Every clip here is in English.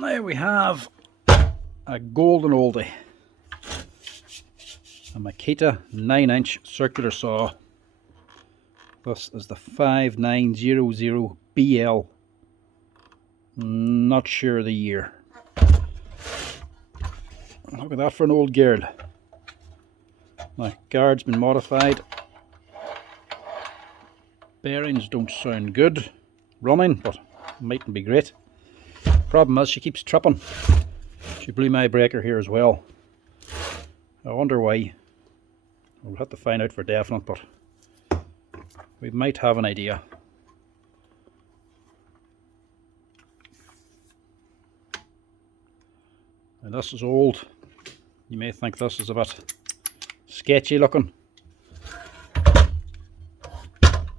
Now we have a golden oldie, a Makita 9-inch circular saw. This is the 5900BL. Not sure the year. Look at that for an old girl. Now, guard's been modified. Bearings don't sound good. Running, but mightn't be great. Problem is, she keeps tripping. She blew my breaker here as well. I wonder why. We'll have to find out for definite, but we might have an idea. Now this is old. You may think this is a bit sketchy looking,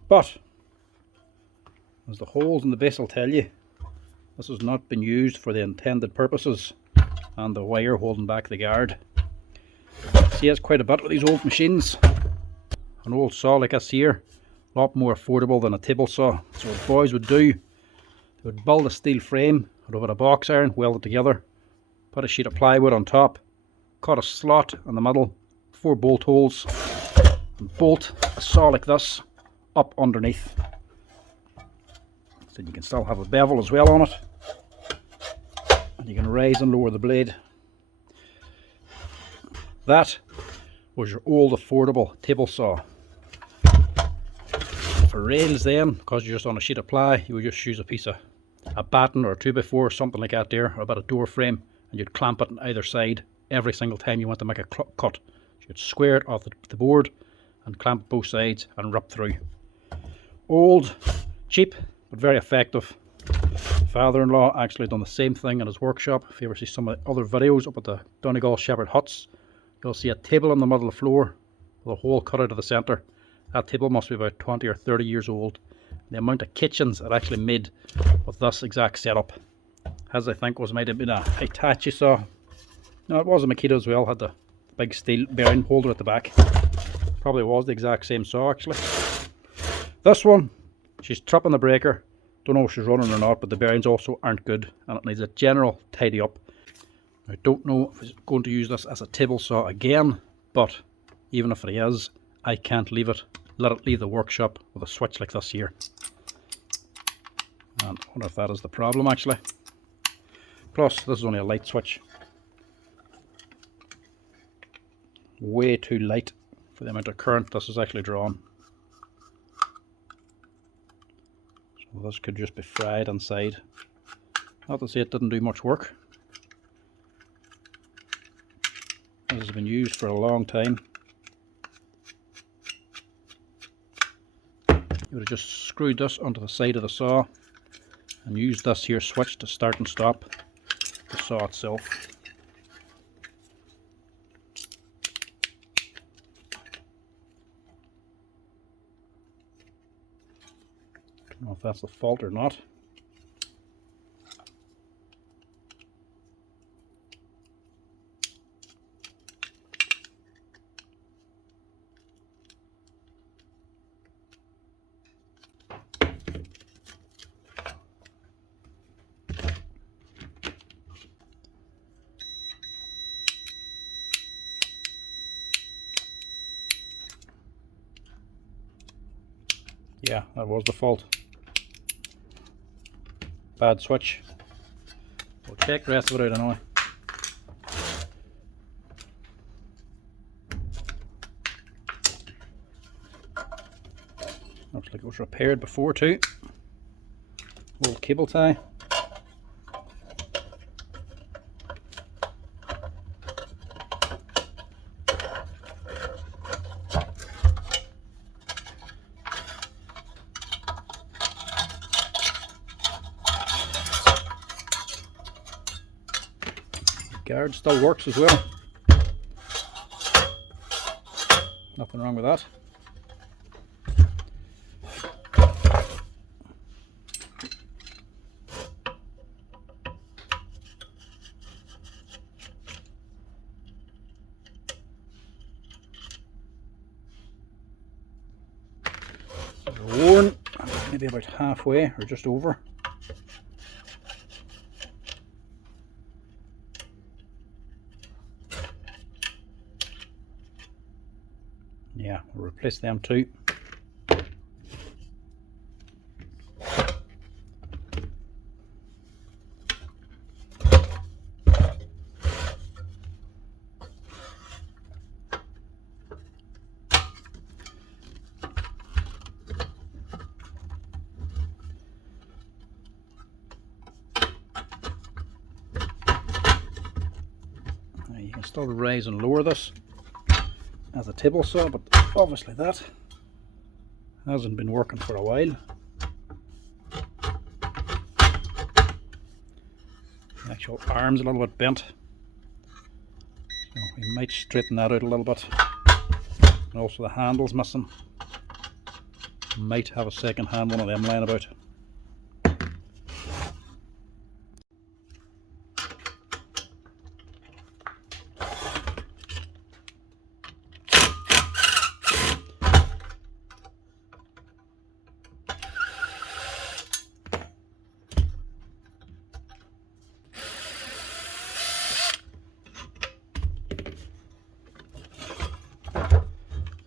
but as the holes in the base will tell you, this has not been used for the intended purposes, and the wire holding back the guard. See, it's quite a bit with these old machines. An old saw like this here, a lot more affordable than a table saw. So what boys would do, they would build a steel frame with a bit of box iron, weld it together, put a sheet of plywood on top, cut a slot in the middle, 4 bolt holes, and bolt a saw like this up underneath. So you can still have a bevel as well on it, and you can raise and lower the blade. That was your old affordable table saw. For rails then, because you're just on a sheet of ply, you would just use a piece of a batten or a 2x4 or something like that there, or about a door frame, and you'd clamp it on either side every single time you want to make a cut. So you'd square it off the board and clamp both sides and rip through. Old, cheap, but very effective. Father-in-law actually done the same thing in his workshop. If you ever see some of the other videos up at the Donegal Shepherd huts, you'll see a table in the middle of the floor with a hole cut out of the centre. That table must be about 20 or 30 years old. The amount of kitchens it actually made with this exact setup, as I think might have been a Hitachi saw. No, it was a Makita as well, had the big steel bearing holder at the back. Probably was the exact same saw actually. This one, she's tripping the breaker. Don't know if she's running or not, but the bearings also aren't good and it needs a general tidy up. I don't know if I'm going to use this as a table saw again, but even if it is, I can't leave it. Let it leave the workshop with a switch like this here. And I wonder if that is the problem actually. Plus, this is only a light switch. Way too light for the amount of current this is actually drawn. So this could just be fried inside. Not to say it didn't do much work. This has been used for a long time. You would have just screwed this onto the side of the saw and used this here switch to start and stop the saw itself. Don't know if that's the fault or not. Yeah, that was the fault. Bad switch. We'll check the rest of it out anyway. Looks like it was repaired before too. Old cable tie. Guard still works as well. Nothing wrong with that. Worn, maybe about halfway or just over. Yeah, we'll replace them too. You can still raise and lower this as a table saw, but obviously that hasn't been working for a while. The actual arm's a little bit bent, so we might straighten that out a little bit. And also the handle's missing. Might have a second hand one of them lying about.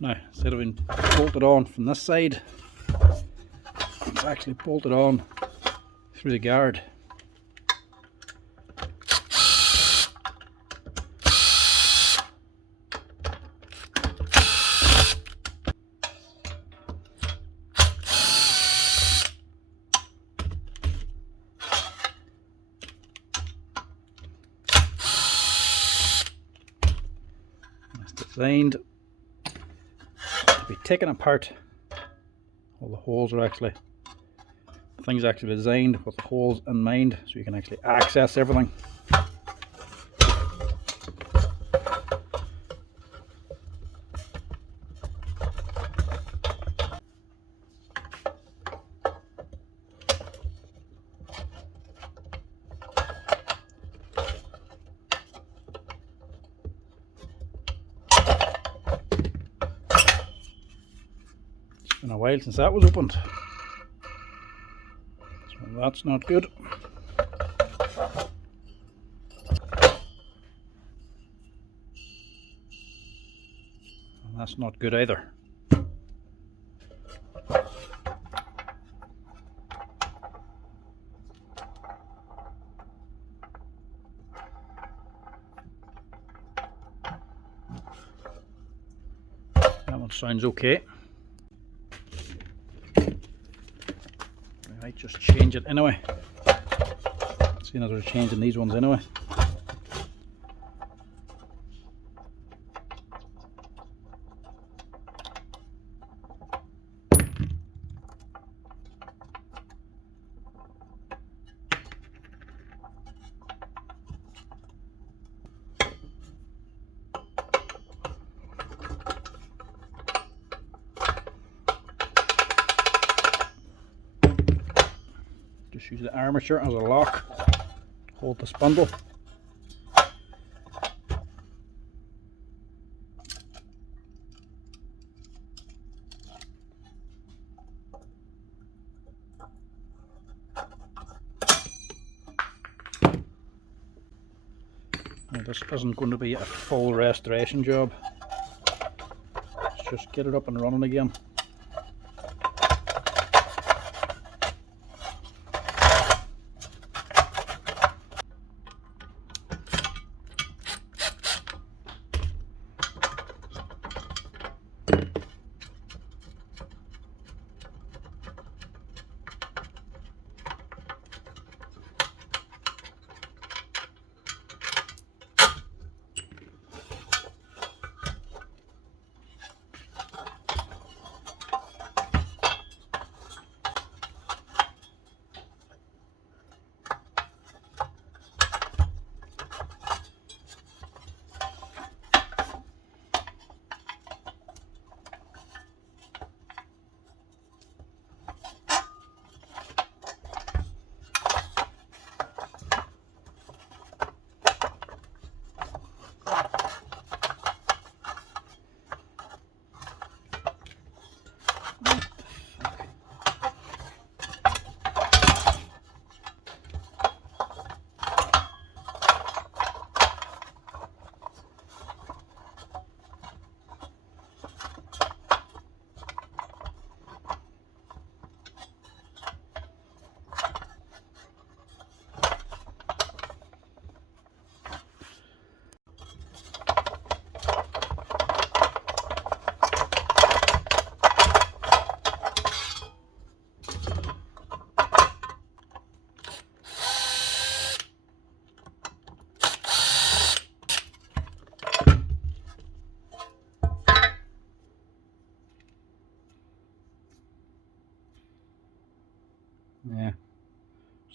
Now, instead of being bolted on from this side, it's actually bolted on through the guard. It's designed to be taken apart. All the holes are actually, the thing's actually designed with the holes in mind, so you can actually access everything. It's been a while since that was opened, so that's not good. And that's not good either. That one sounds okay. I might just change it anyway, seeing as we're changing these ones anyway. Just use the armature as a lock to hold the spindle. Now, this isn't going to be a full restoration job. Let's just get it up and running again.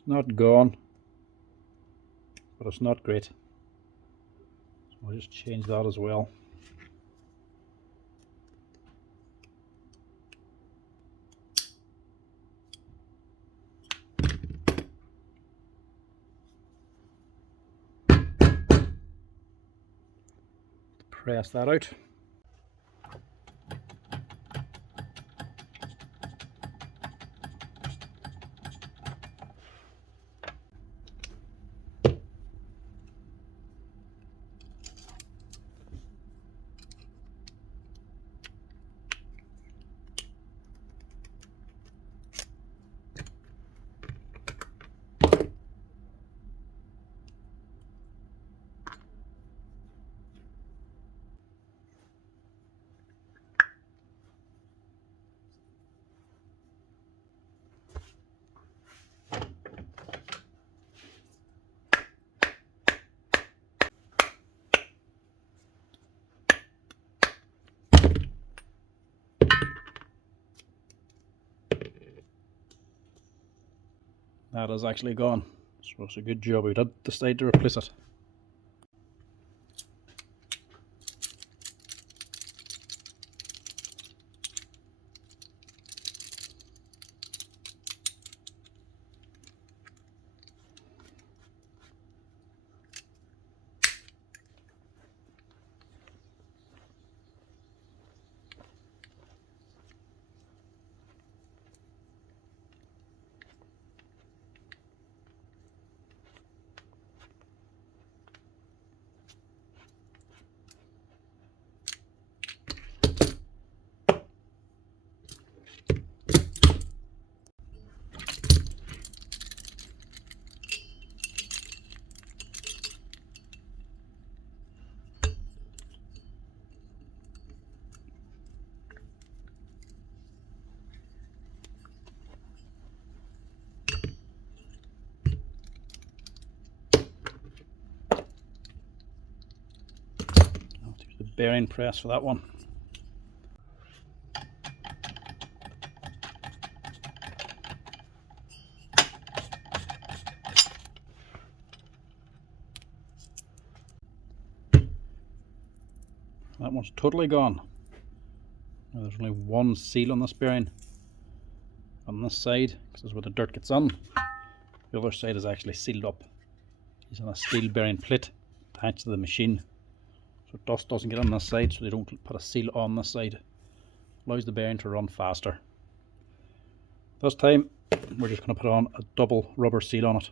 not gone, but it's not great. So I'll just change that as well. Press that out. That is actually gone. So it's a good job we did decide to replace it. I'll use the bearing press for that one. That one's totally gone. Now there's only one seal on this bearing on this side, because this is where the dirt gets on. The other side is actually sealed up. It's on a steel bearing plate attached to the machine, so dust doesn't get on this side, so they don't put a seal on this side. Allows the bearing to run faster. This time we're just going to put on a double rubber seal on it,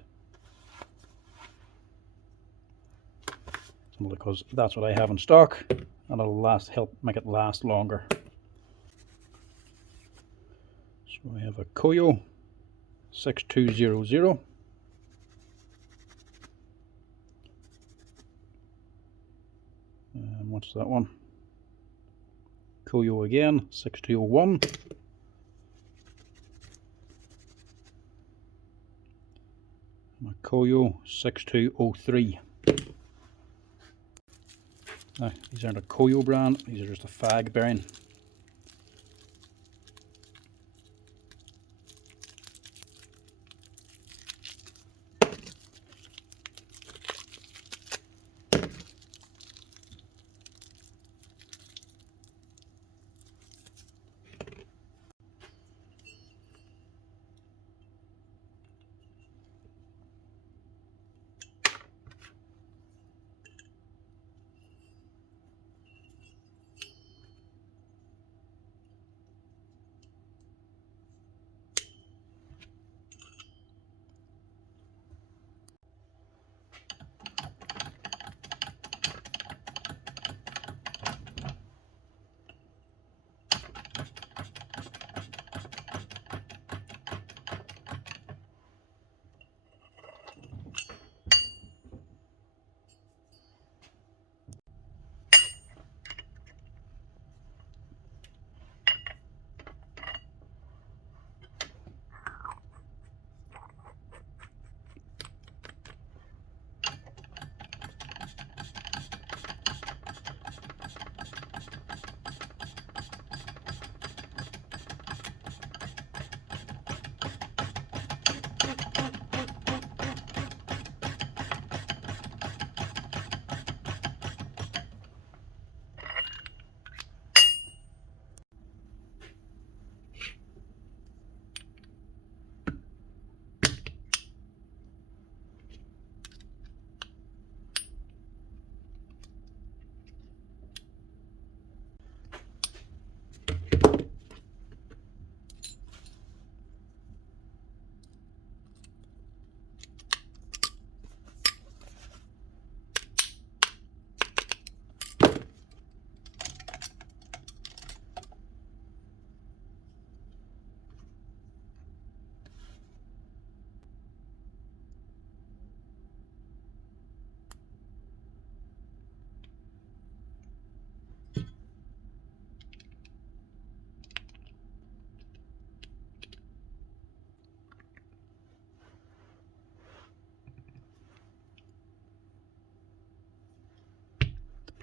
simply because that's what I have in stock, and it'll help make it last longer. So I have a Koyo 6200. And what's that one? Koyo again, 6201. My Koyo 6203. Now, these aren't a Koyo brand, these are just a fag bearing.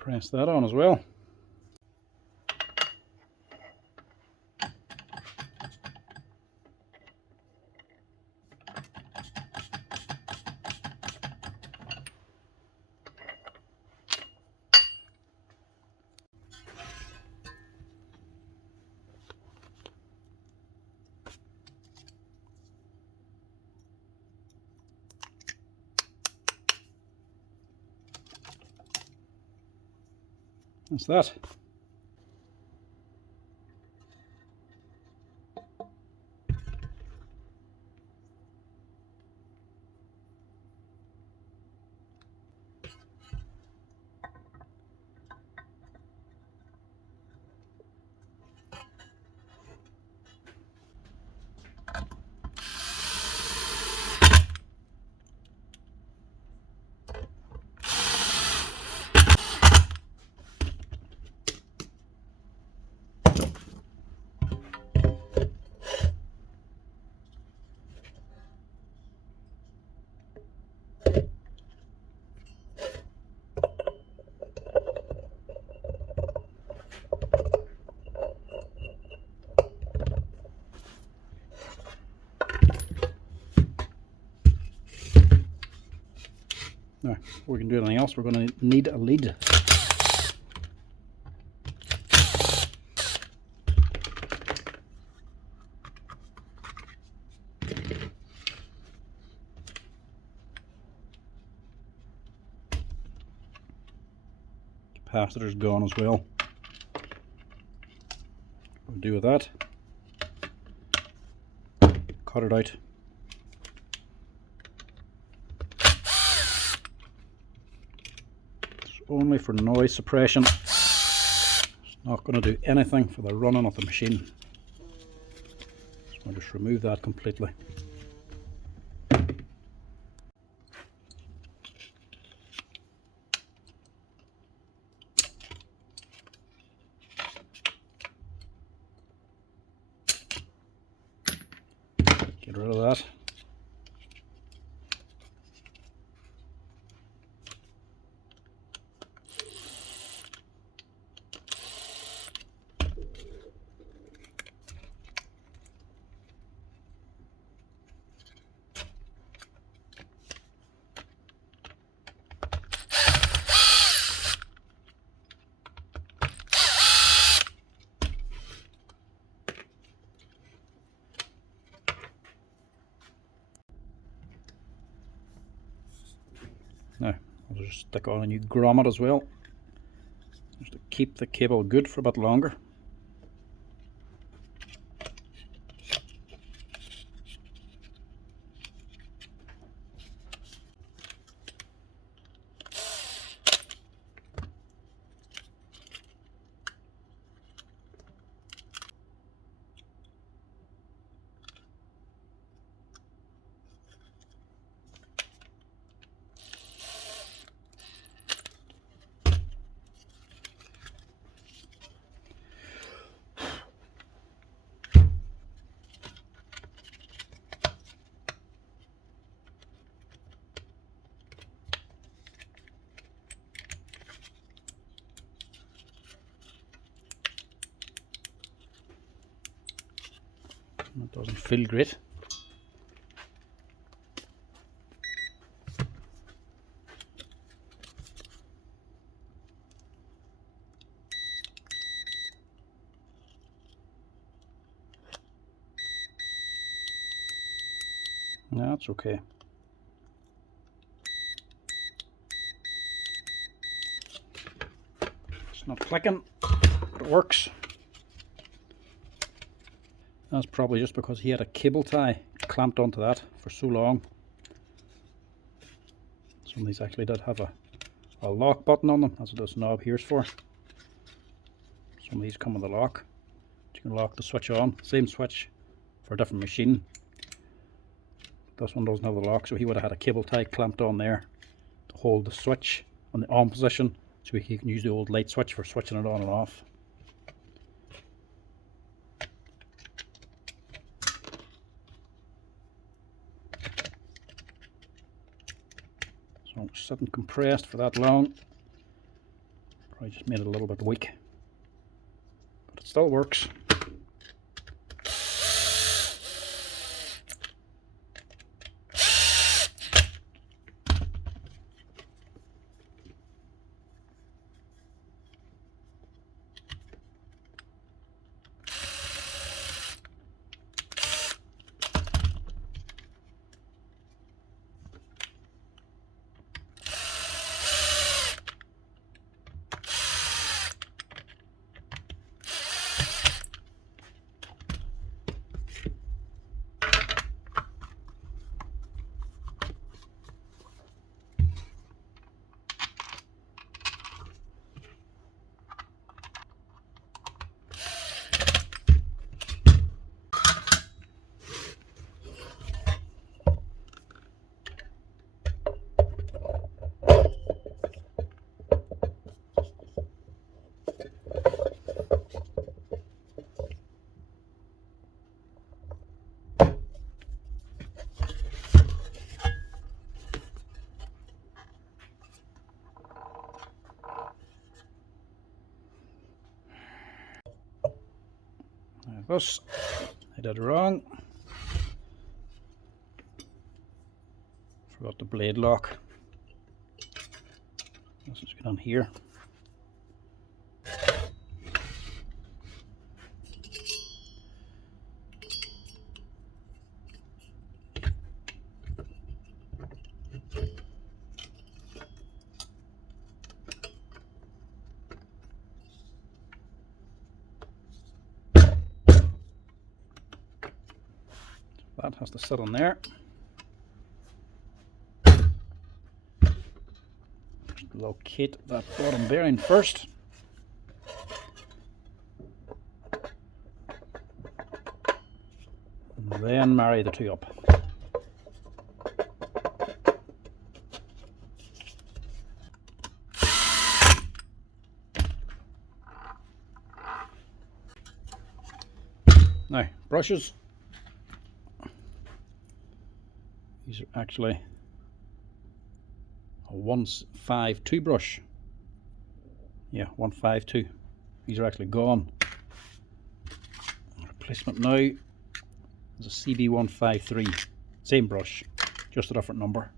Press that on as well. That's that. Now, before we can do anything else, we're going to need a lead. Capacitor's gone as well. What we'll do with that, cut it out. Only for noise suppression. It's not going to do anything for the running of the machine. So I'll just remove that completely. Get rid of that. Now, I'll just stick on a new grommet as well, just to keep the cable good for a bit longer. It doesn't feel great. No, that's okay. It's not clicking, but it works. That's probably just because he had a cable tie clamped onto that for so long. Some of these actually did have a lock button on them. That's what this knob here's for. Some of these come with a lock. You can lock the switch on. Same switch for a different machine. This one doesn't have the lock, so he would have had a cable tie clamped on there to hold the switch on the on position, so he can use the old light switch for switching it on and off. So sitting compressed for that long, I just made it a little bit weak, but it still works. This I did wrong. Forgot the blade lock. Let's just get on here. That has to sit on there. Just locate that bottom bearing first. And then marry the two up. Now, brushes. These are actually a 152 brush. Yeah, 152. These are actually gone. Replacement now is a CB153. Same brush, just a different number.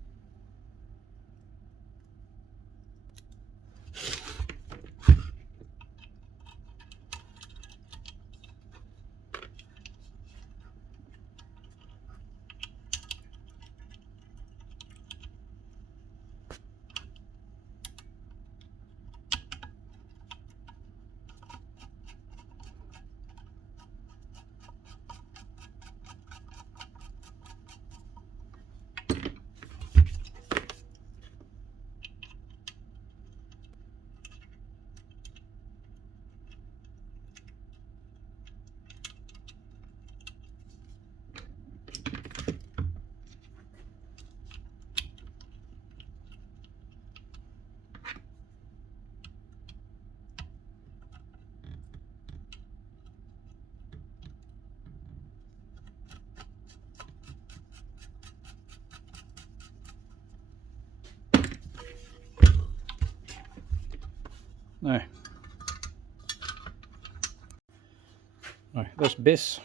Now this base,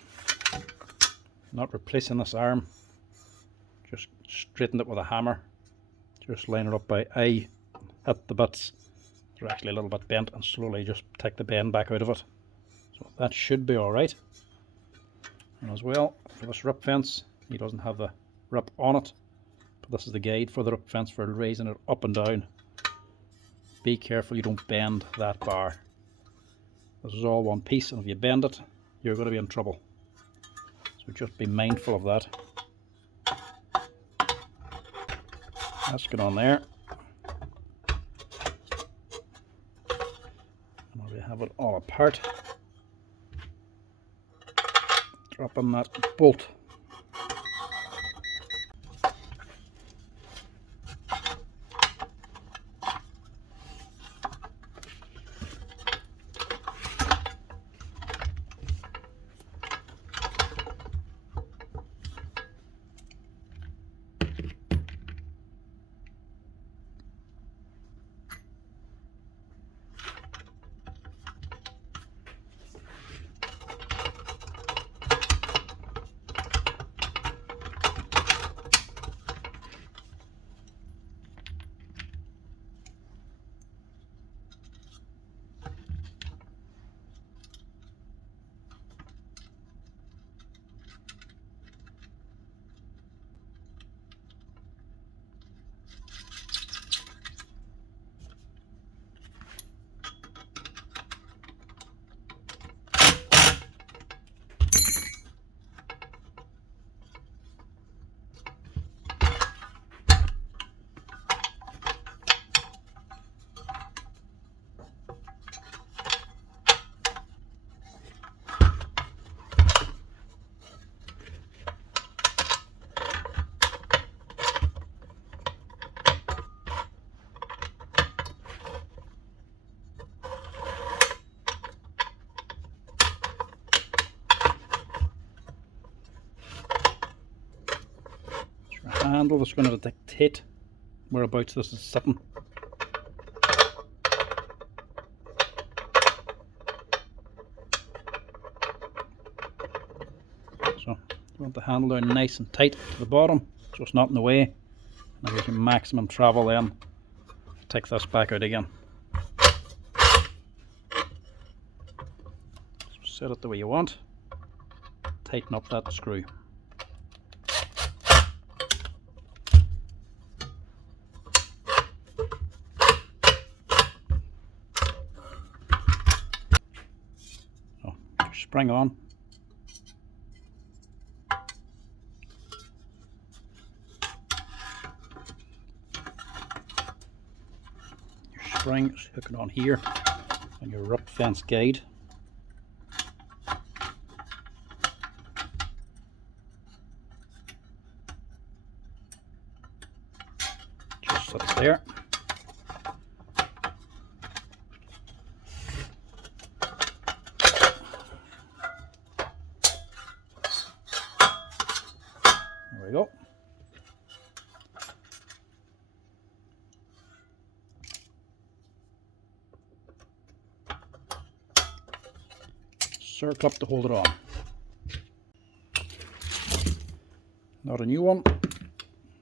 not replacing this arm, just straighten it with a hammer, just line it up by eye, hit the bits, they're actually a little bit bent, and slowly just take the bend back out of it. So that should be alright. And as well, for this rip fence, he doesn't have the rip on it, but this is the guide for the rip fence for raising it up and down. Be careful you don't bend that bar. This is all one piece, and if you bend it, you're going to be in trouble. So just be mindful of that. Let's get on there. And we have it all apart. Drop in that bolt. handle that's going to dictate whereabouts this is sitting. So you want the handle down nice and tight to the bottom, so it's not in the way. And gives you maximum travel then. Take this back out again. So set it the way you want. Tighten up that screw. So your spring on. Spring is hooking on here on your rope fence guide. Just sits there. There we go. Circle up to hold it on. Not a new one,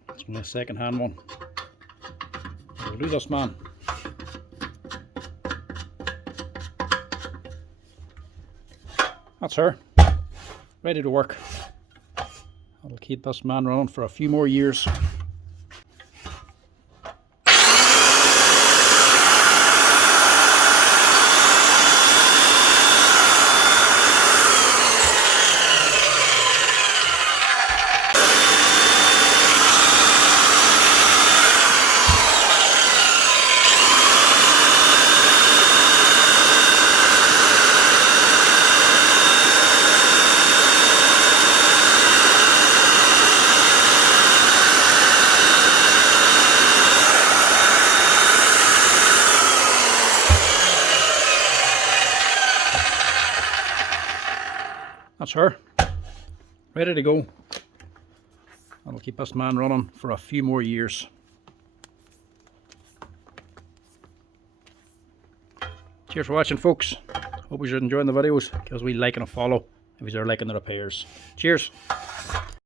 it's only a second hand one. We'll do this, man. That's her, ready to work. I'll keep this man running for a few more years. That's her, ready to go. That'll keep this man running for a few more years. Cheers for watching, folks. Hope you're enjoying the videos. Give us a wee like and a follow if you're liking the repairs. Cheers.